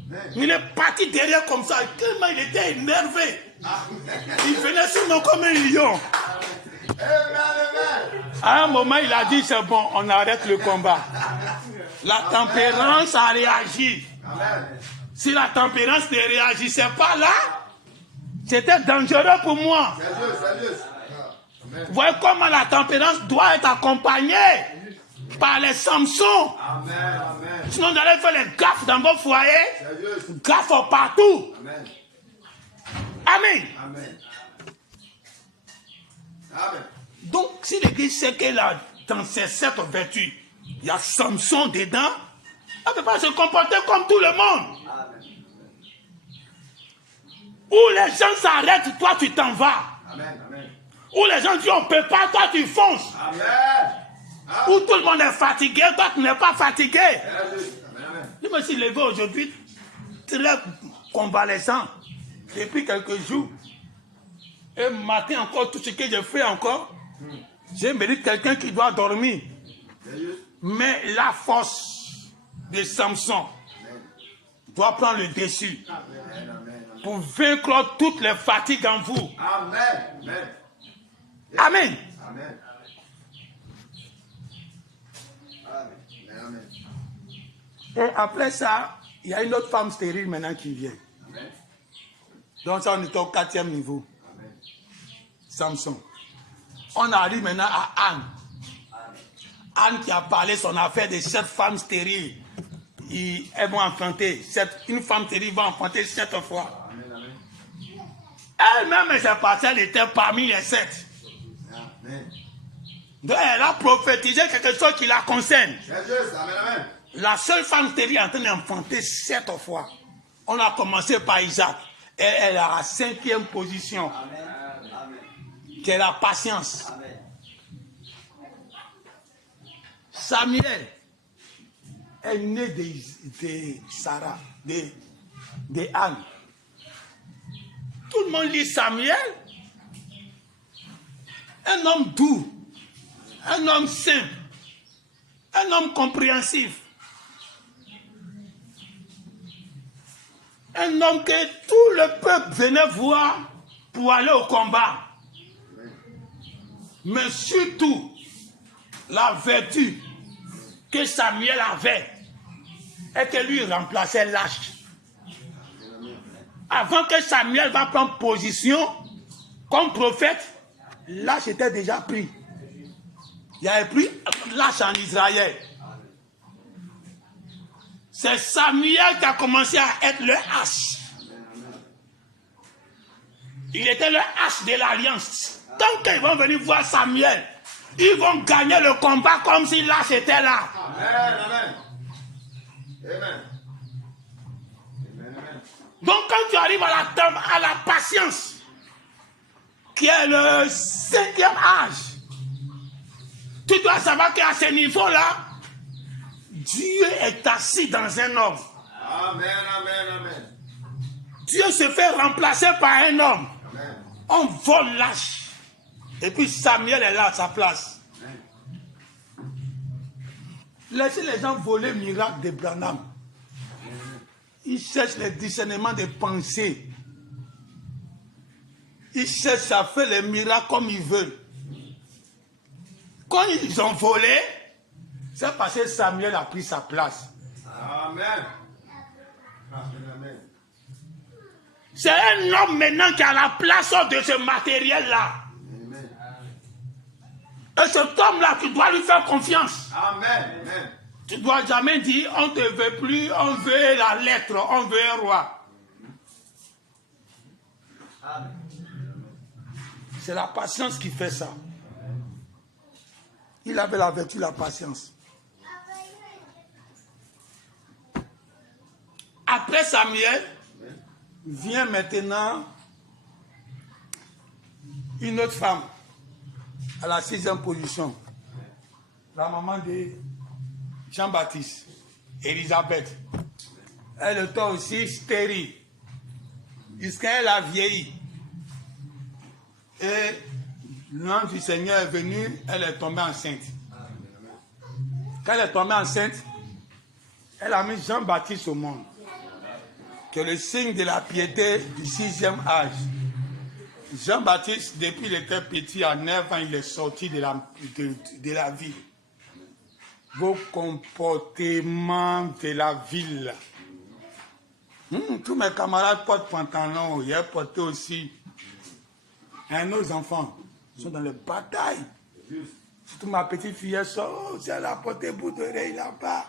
Amen. Il est parti derrière comme ça. Tellement il était énervé. Amen. Il venait sur nous comme un lion. Amen. À un moment, il a dit, c'est bon, on arrête le combat. La tempérance a réagi. Amen. Si la tempérance ne réagissait pas là, c'était dangereux pour moi. C'est juste. C'est juste. Amen. Vous voyez comment la tempérance doit être accompagnée par les Samsons. Amen. Amen. Sinon, vous allez faire les gaffes dans vos foyers, C'est juste. gaffes partout. Amen. Amen. Amen. Amen. Donc, si l'Église sait que là, dans ces 7 vertus, il y a Samson dedans, elle ne peut pas se comporter comme tout le monde. Amen. Où les gens s'arrêtent, toi tu t'en vas. Amen. Amen. Où les gens disent on ne peut pas, toi tu fonces. Amen. Où tout le monde est fatigué, toi tu n'es pas fatigué. C'est juste. Amen. Amen. Je me suis levé aujourd'hui, très convalescent, depuis quelques jours. Et matin encore, tout ce que j'ai fait encore, je mérite quelqu'un qui doit dormir. C'est juste. Mais la force de Samson doit prendre le dessus Amen. Amen. pour vaincre toutes les fatigues en vous. Amen. Amen. Amen. Amen. Amen. Et après ça, il y a une autre femme stérile maintenant qui vient. Amen. Donc ça, on est au 4e niveau. Amen. Samson. On arrive maintenant à Anne. Anne qui a parlé son affaire de 7 femmes stériles. Elles vont enfanter. Une femme stérile va enfanter 7 fois. Amen. Amen. Elle-même, elle s'est passée, elle était parmi les 7. Amen. Donc elle a prophétisé quelque chose qui la concerne. C'est juste. Amen. Amen. La seule femme stérile est en train d'enfanter 7 fois. On a commencé par Isaac. Et elle est à la 5e position. Amen. Amen. Qui est la patience. Amen. Samuel est né de Sarah, de Anne. Tout le monde lit Samuel. Un homme doux, un homme simple, un homme compréhensif. Un homme que tout le peuple venait voir pour aller au combat. Mais surtout, la vertu que Samuel avait est que lui remplaçait lâche. Avant que Samuel va prendre position comme prophète, lâche était déjà pris. Il y avait pris lâche en Israël. C'est Samuel qui a commencé à être le hache. Il était le hache de l'alliance. Tant qu'ils vont venir voir Samuel, ils vont gagner le combat comme si l'hache était là. Amen. Amen. Amen. Amen. Donc quand tu arrives à la patience, qui est le 5e âge, tu dois savoir qu'à ce niveau-là, Dieu est assis dans un homme. Amen. Amen. Amen. Dieu se fait remplacer par un homme. Amen. On vole l'âge. Et puis Samuel est là à sa place. Laissez les gens voler le miracle de Branham. Ils cherchent le discernement des pensées. Ils cherchent à faire les miracles comme ils veulent. Quand ils ont volé, c'est parce que Samuel a pris sa place. Amen. Amen. Amen. C'est un homme maintenant qui a la place de ce matériel-là. Amen. Et cet homme-là, tu dois lui faire confiance. Amen. Amen. Tu ne dois jamais dire, on ne te veut plus, on veut la lettre, on veut un roi. Amen. C'est la patience qui fait ça. Il avait la vertu, la patience. Après Samuel, vient maintenant une autre femme à la 6e position. La maman de Jean-Baptiste, Élisabeth. Elle était aussi stérile. Jusqu'elle a vieilli. Et l'ange du Seigneur est venu, elle est tombée enceinte. Quand elle est tombée enceinte, elle a mis Jean-Baptiste au monde, qui est le signe de la piété du 6e âge. Jean-Baptiste, depuis qu'il était petit, à 9 ans, il est sorti de la vie. Vos comportements de la ville. Tous mes camarades portent pantalon, il a porté aussi. Et nos enfants sont dans les batailles. Surtout ma petite fille, elle sort, si elle a porté bout d'oreille là-bas.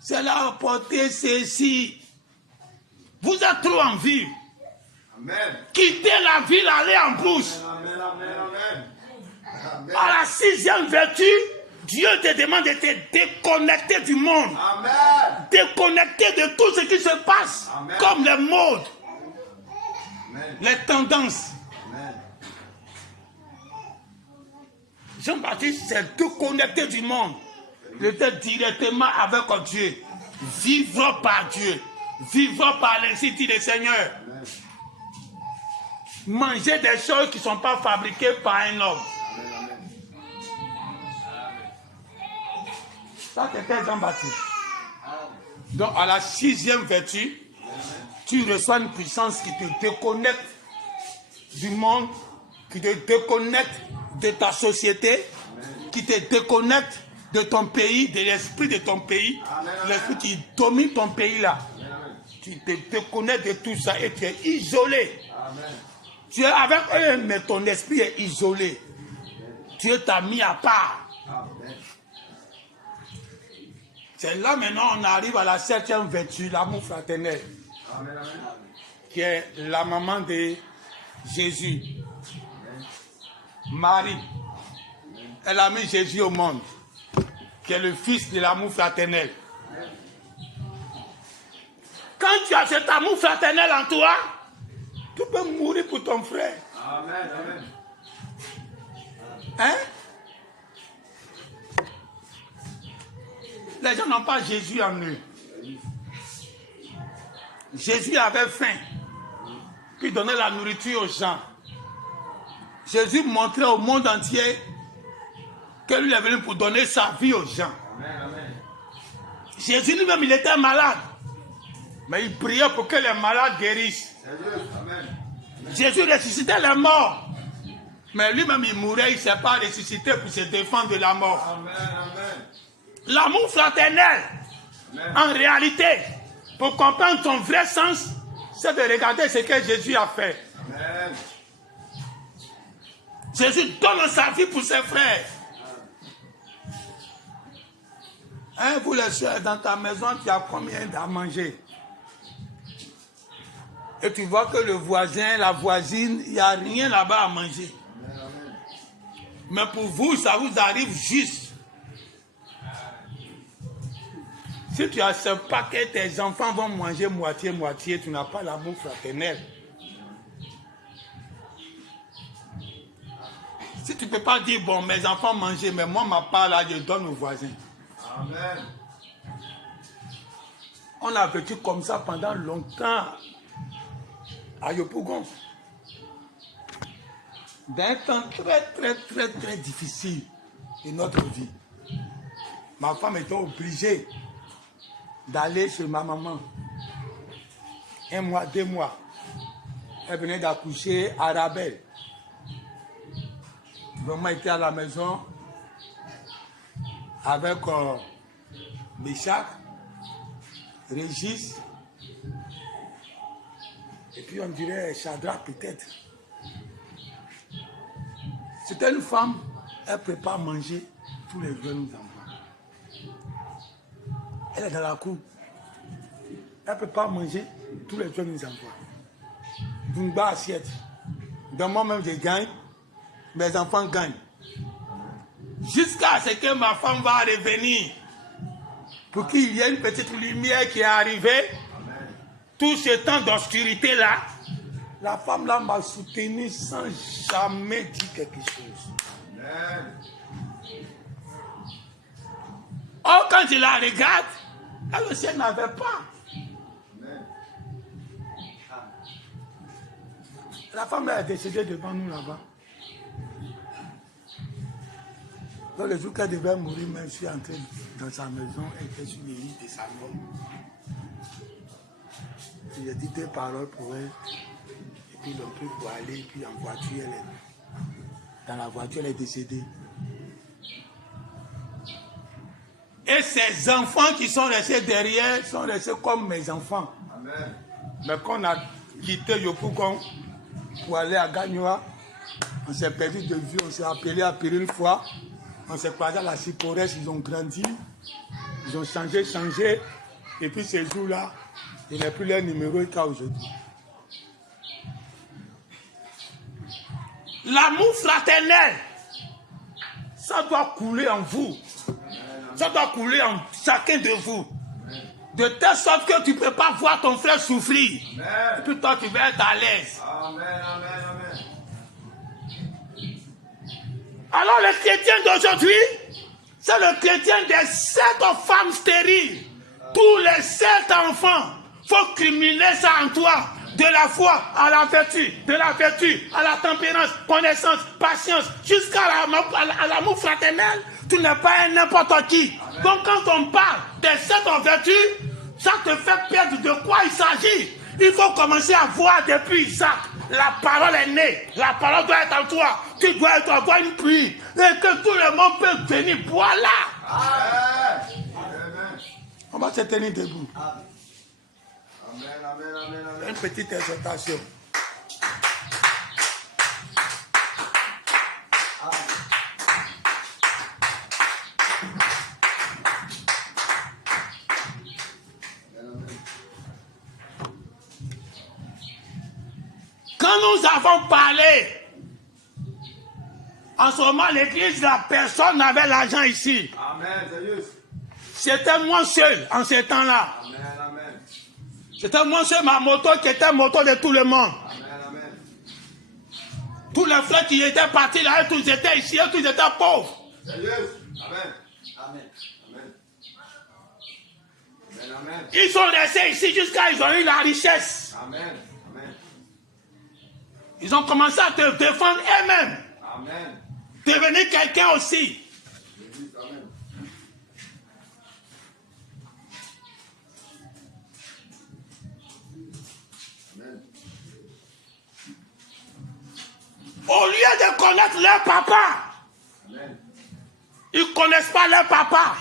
Si elle a porté ceci. Vous êtes trop en ville. Amen. Quittez la ville, allez en brousse. Amen. Amen. Amen. Amen. À la 6e vertu, Dieu te demande de te déconnecter du monde. Amen. Déconnecter de tout ce qui se passe. Amen. Comme les modes, Amen. les tendances. Amen. Jean-Baptiste s'est déconnecté du monde. Il était directement avec Dieu. Vivre par Dieu. Vivre par l'institut du Seigneur. Amen. Manger des choses qui ne sont pas fabriquées par un homme. Ça, c'était Jean-Baptiste. Donc, à la 6e vertu, tu reçois une puissance qui te déconnecte du monde, qui te déconnecte de ta société, qui te déconnecte de ton pays, de l'esprit de ton pays, l'esprit qui domine ton pays là. Tu te déconnectes de tout ça et tu es isolé. Amen. Tu es avec eux, mais ton esprit est isolé. Dieu t'a mis à part. Amen. C'est là maintenant on arrive à la 7e vertu, l'amour fraternel, Amen. qui est la maman de Jésus. Marie, elle a mis Jésus au monde, qui est le fils de l'amour fraternel. Quand tu as cet amour fraternel en toi, tu peux mourir pour ton frère. Amen. Amen. Hein? Les gens n'ont pas Jésus en eux. Jésus avait faim, puis donnait la nourriture aux gens. Jésus montrait au monde entier que lui est venu pour donner sa vie aux gens. Amen. Amen. Jésus lui-même, il était malade. Mais il priait pour que les malades guérissent. C'est juste. Amen. Jésus ressuscitait les morts. Mais lui-même, il mourait, il ne s'est pas ressuscité pour se défendre de la mort. Amen. Amen. L'amour fraternel, Amen. en réalité, pour comprendre son vrai sens, c'est de regarder ce que Jésus a fait. Amen. Jésus donne sa vie pour ses frères. Hein, vous les soeurs, dans ta maison, tu as combien à manger? Et tu vois que le voisin, la voisine, il n'y a rien là-bas à manger. Mais pour vous, ça vous arrive juste. Si tu acceptes pas que tes enfants vont manger moitié-moitié, tu n'as pas l'amour fraternel. Si tu ne peux pas dire, bon, mes enfants mangent, mais moi, ma part là, je donne aux voisins. Amen. On a vécu comme ça pendant longtemps à Yopougon. D'un temps très difficile de notre vie. Ma femme était obligée d'aller chez ma maman. 1 mois, 2 mois. Elle venait d'accoucher à Rabel. Maman était à la maison avec Michak, Régis, et puis on dirait Chadra peut-être. C'était une femme, elle prépare manger tous les jours nous enfants. Elle est dans la cour. Elle prépare manger tous les jours nous enfants. D'une bas assiette. Donc moi-même je gagne, mes enfants gagnent. Jusqu'à ce que ma femme va revenir. Pour qu'il y ait une petite lumière qui est arrivée. Tout ce temps d'obscurité là, la femme là m'a soutenu sans jamais dire quelque chose. Amen. Oh, quand je la regarde, elle aussi elle n'avait pas. Amen. La femme est décédée devant nous là-bas. Dans le jour qu'elle devait mourir, je suis entré dans sa maison, elle était sur le lit de sa mort. J'ai dit 2 paroles pour elle, et puis l'on pris pour aller, et puis en voiture, elle est... Dans la voiture, elle est décédée. Et ces enfants qui sont restés derrière sont restés comme mes enfants. Amen. Mais quand on a quitté Yopougon pour aller à Gagnoa, on s'est perdu de vue, on s'est appelé à Péril une fois, on s'est croisé à la Ciporès, ils ont grandi, ils ont changé, et puis ces jours-là, il n'y a plus leur numéro qu'à aujourd'hui. L'amour fraternel, ça doit couler en vous. Ça doit couler en chacun de vous. De telle sorte que tu ne peux pas voir ton frère souffrir. Amen. Et puis toi, tu vas être à l'aise. Amen. Amen. Amen. Alors le chrétien d'aujourd'hui, c'est le chrétien des 7 femmes stériles. Tous les 7 enfants. Il faut cumuler ça en toi. De la foi à la vertu, de la vertu à la tempérance, connaissance, patience, jusqu'à l'amour fraternel. Tu n'es pas un n'importe qui. Amen. Donc quand on parle des 7 vertus, ça te fait perdre de quoi il s'agit. Il faut commencer à voir depuis Isaac. La parole est née. La parole doit être en toi. Tu dois avoir une pluie. Et que tout le monde peut venir boire là. Amen. On va se tenir debout. Amen. Amen. Amen. Amen. Une petite exhortation. Quand nous avons parlé, en ce moment, l'église, la personne n'avait l'argent ici. Amen. C'est juste. C'était moi seul en ce temps-là. Amen. Amen. C'était moi seul, ma moto qui était moto de tout le monde. Amen. Amen. Tous les frères qui étaient partis là, tous étaient ici, tous étaient pauvres. C'est juste. Amen. Amen. Amen. Amen. Amen. Ils sont restés ici jusqu'à ils ont eu la richesse. Amen. Amen. Ils ont commencé à te défendre eux-mêmes. Amen. Devenir quelqu'un aussi. C'est juste. Amen. Amen. Au lieu de connaître leur papa, Amen. ils ne connaissent pas leur papa.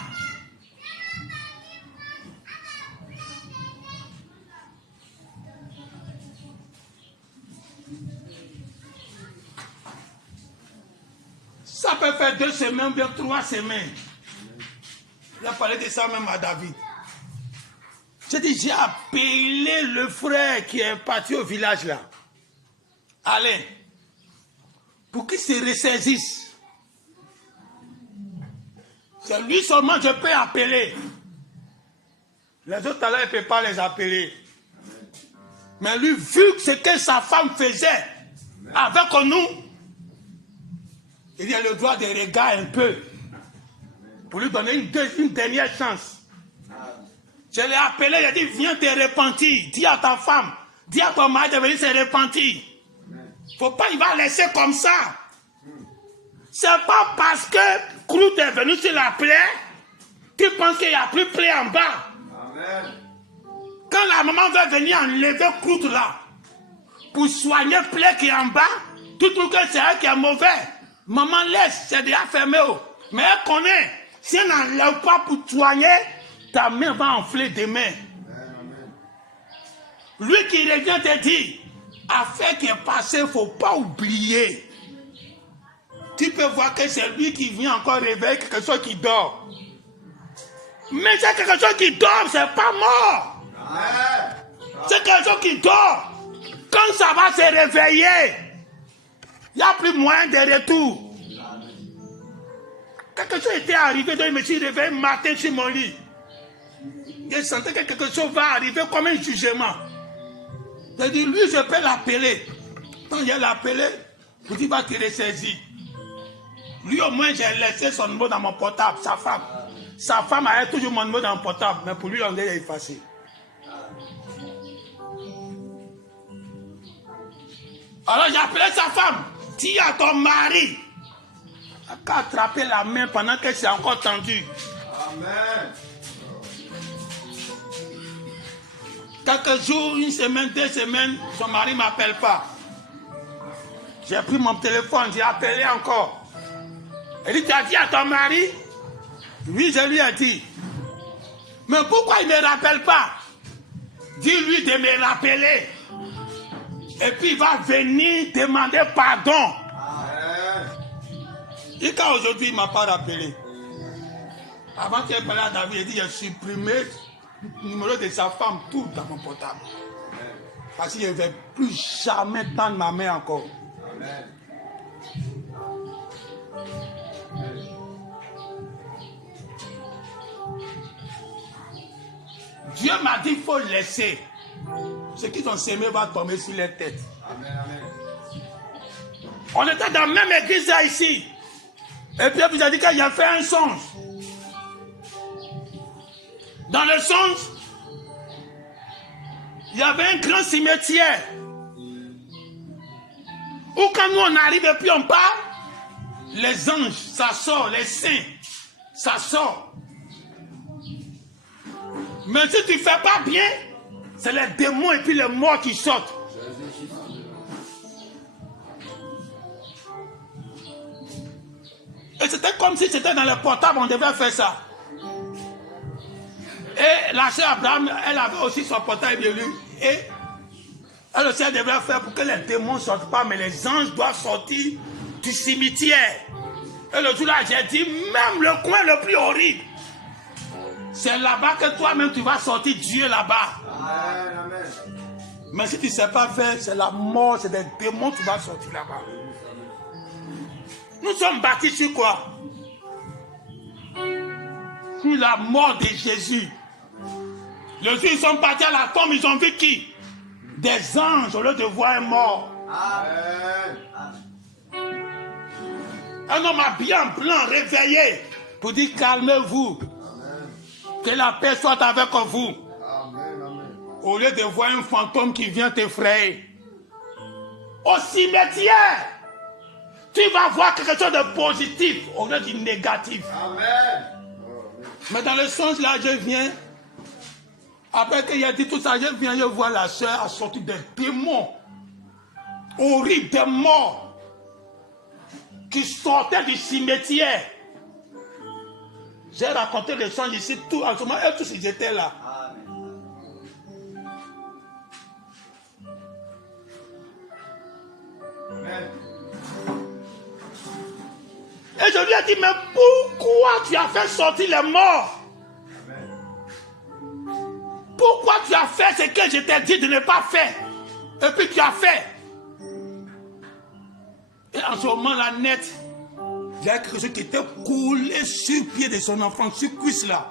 Ça peut faire 2 semaines, bien 3 semaines. Il a parlé de ça même à David. J'ai dit, j'ai appelé le frère qui est parti au village là. Allez, pour qu'il se ressaisisse. C'est lui seulement que je peux appeler. Les autres là, il ne peut pas les appeler. Mais lui, vu ce que sa femme faisait avec nous, il a le droit de regarder un peu pour lui donner une dernière chance. Je l'ai appelé, il a dit, viens te repentir. Dis à ta femme, dis à ton mari de venir se repentir. Faut pas, il va laisser comme ça. C'est pas parce que Croûte est venu sur la plaie, tu penses qu'il n'y a plus plaie en bas. Amen. Quand la maman veut venir enlever Croûte là, pour soigner plaie qui est en bas, tu trouves que c'est elle qui est mauvais. Maman laisse, c'est déjà fermé. Mais elle connaît, si elle n'enlève pas pour soigner, ta main va enfler demain. Lui qui revient te dire, affaire qui est passée, il ne faut pas oublier. Tu peux voir que c'est lui qui vient encore réveiller quelque chose qui dort. Mais c'est quelque chose qui dort, c'est pas mort. C'est quelque chose qui dort. Quand ça va se réveiller, il n'y a plus moyen de retour. Quelque chose était arrivé, donc je me suis réveillé matin sur mon lit. Je sentais que quelque chose va arriver comme un jugement. J'ai dit, lui, je peux l'appeler. Quand je l'ai appelé, je dis, va te ressaisir. Lui, au moins, j'ai laissé son numéro dans mon portable, sa femme. Sa femme a toujours mon numéro dans mon portable, mais pour lui, on l'a effacé. Alors, j'ai appelé sa femme. Dis à ton mari qu'à attraper la main pendant que c'est encore tendu. Amen. Quelques jours, une semaine, 2 semaines, son mari ne m'appelle pas. J'ai pris mon téléphone, j'ai appelé encore. Elle dit, tu as dit à ton mari? Oui, je lui ai dit. Mais pourquoi il ne me rappelle pas? Dis-lui de me rappeler. Et puis il va venir demander pardon. Amen. Et quand aujourd'hui il ne m'a pas rappelé, avant qu'il parle à David, il dit, j'ai supprimé le numéro de sa femme tout dans mon portable. Parce qu'il ne veut plus jamais tendre ma main encore. Amen. Dieu m'a dit qu'il faut laisser. Ce qu'ils ont semé va tomber sur les têtes. Amen. Amen. On était dans la même église là ici. Et puis il a dit qu'il a fait un songe. Dans le songe, il y avait un grand cimetière. Où quand nous on arrive et puis on part, les anges, ça sort, les saints, ça sort. Mais si tu ne fais pas bien, c'est les démons et puis les morts qui sortent. Et c'était comme si c'était dans le portable, on devait faire ça. Et la sœur Abraham, elle avait aussi son portable de lui. Et elle aussi, elle devait faire pour que les démons ne sortent pas, mais les anges doivent sortir du cimetière. Et le jour-là, j'ai dit, même le coin le plus horrible, c'est là-bas que toi-même tu vas sortir Dieu là-bas. Amen. Amen. Mais si tu ne sais pas faire, c'est la mort, c'est des démons que tu vas sortir là-bas. Nous sommes bâtis sur quoi? Sur la mort de Jésus. Le jour où ils sont partis à la tombe, ils ont vu qui? Des anges au lieu de voir un mort. Amen. Un homme habillé en blanc, réveillé, pour dire calmez-vous. Que la paix soit avec vous. Amen. Amen. Au lieu de voir un fantôme qui vient t'effrayer. Au cimetière, tu vas voir quelque chose de positif au lieu du négatif. Amen. Mais dans le sens là, je viens. Après qu'il a dit tout ça, je viens, je vois la soeur sortir des démons horribles, des morts qui sortaient du cimetière. J'ai raconté les songes ici, tout en ce moment, eux tous ils étaient là. Amen. Et je lui ai dit, mais pourquoi tu as fait sortir les morts? Amen. Pourquoi fais ce que je t'ai dit de ne pas faire. Et puis tu as fait. Et en ce moment-là, net, il y a quelque chose qui était collé sur le pied de son enfant, sur le cuisse là.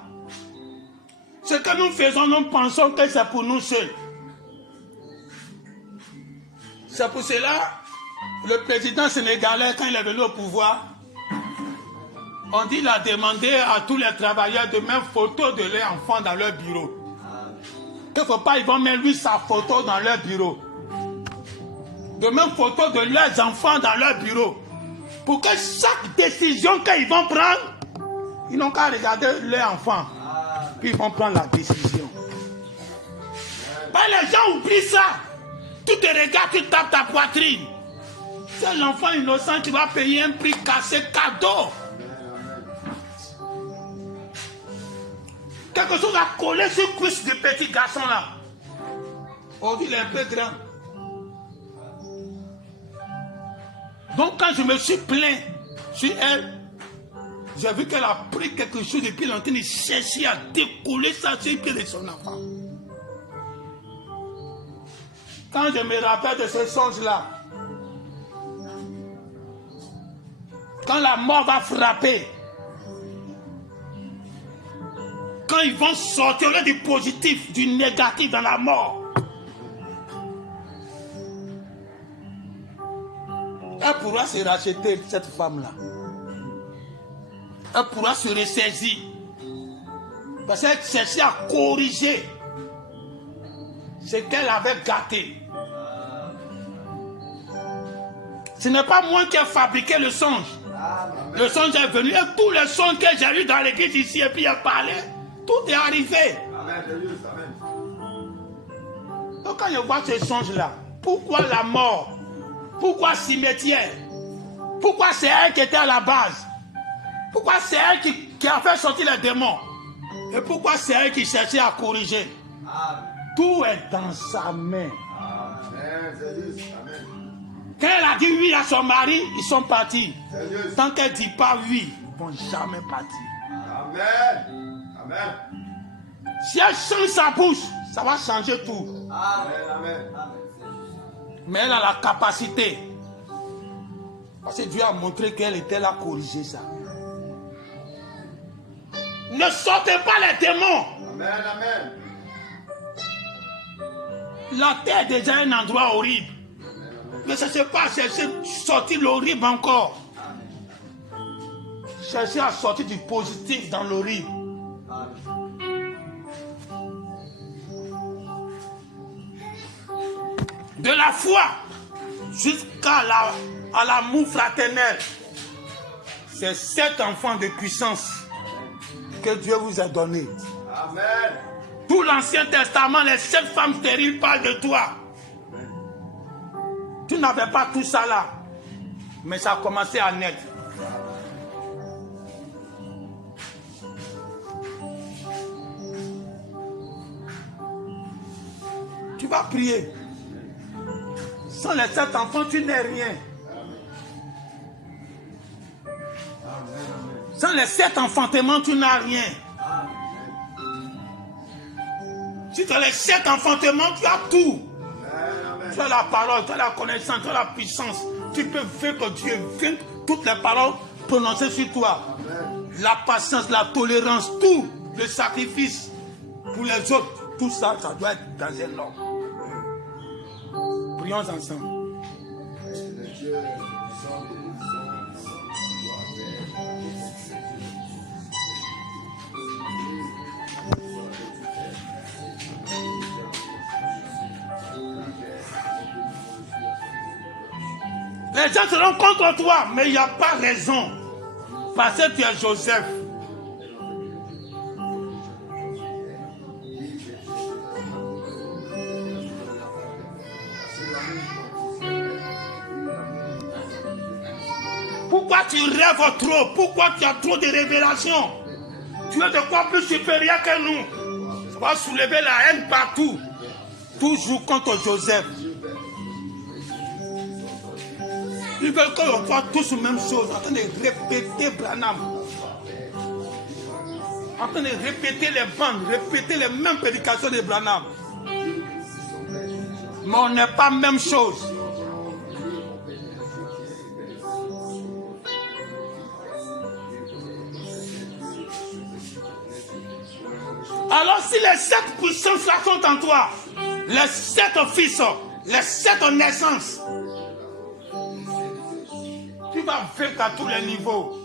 Ce que nous faisons, nous pensons que c'est pour nous seuls. C'est pour cela, le président sénégalais, quand il est venu au pouvoir, on dit qu'il a demandé à tous les travailleurs de mettre photo de leurs enfants dans leur bureau. Qu'il ne faut pas, ils vont mettre lui sa photo dans leur bureau. De même photo de leurs enfants dans leur bureau. Pour que chaque décision qu'ils vont prendre, ils n'ont qu'à regarder leurs enfants. Puis ils vont prendre la décision. Les gens oublient ça. Tu te regardes, tu tapes ta poitrine. C'est l'enfant innocent qui va payer un prix cassé cadeau. Quelque chose a collé sur le cuisse du petit garçon là. On dit qu'il est un peu grand. Donc quand je me suis plaint sur elle, j'ai vu qu'elle a pris quelque chose et puis elle est en train de chercher à décoller ça sur le pied de son enfant. Quand je me rappelle de ce songe-là, quand la mort va frapper, quand ils vont sortir au lieu du positif, du négatif dans la mort, elle pourra se racheter, cette femme-là. Elle pourra se ressaisir. Parce qu'elle cherchait à corriger ce qu'elle avait gâté. Ce n'est pas moi qui ai fabriqué le songe. Le songe est venu et tous les songes que j'ai eu dans l'église ici et puis il a parlé, tout est arrivé. Donc quand je vois ce songe-là, pourquoi la mort? Pourquoi cimetière? Pourquoi c'est elle qui était à la base? Pourquoi c'est elle qui a fait sortir les démons? Et pourquoi c'est elle qui cherchait à corriger? Tout est dans sa main. Quand elle a dit oui à son mari, ils sont partis. Tant qu'elle ne dit pas oui, ils ne vont jamais partir. Amen. Amen. Si elle change sa bouche, ça va changer tout. Amen. Mais elle a la capacité. Parce que Dieu a montré qu'elle était là à corriger ça. Ne sortez pas les démons. Amen. La terre est déjà un endroit horrible. Ne cherchez pas à chercher sortir l'horrible encore. Cherchez à sortir du positif dans l'horrible. De la foi jusqu'à l'amour fraternel. C'est 7 enfants de puissance que Dieu vous a donné. Amen. Tout l'Ancien Testament, les 7 femmes stériles parlent de toi. Tu n'avais pas tout ça là. Mais ça a commencé à naître. Tu vas prier. Sans les 7 enfants, tu n'es rien. Sans les 7 enfantements, tu n'as rien. Si tu as les 7 enfantements, tu as tout. Tu as la parole, tu as la connaissance, tu as la puissance. Tu peux faire que Dieu vienne toutes les paroles prononcées sur toi. La patience, la tolérance, tout. Le sacrifice pour les autres. Tout ça, ça doit être dans un homme. Prions ensemble. Les gens seront contre toi, mais il n'y a pas raison. Parce que tu es Joseph. Pourquoi tu rêves trop? Pourquoi tu as trop de révélations? Tu es de quoi plus supérieur que nous? Ça va soulever la haine partout. Toujours contre Joseph. Ils veulent qu'on fasse tous la même chose, en train de répéter Branham. En train de répéter les bandes, répéter les mêmes prédications de Branham. Mais on n'est pas même chose. Alors si les 7 puissances-là sont en toi, les 7 fils, les 7 naissances, tu vas vaincre à tous les niveaux.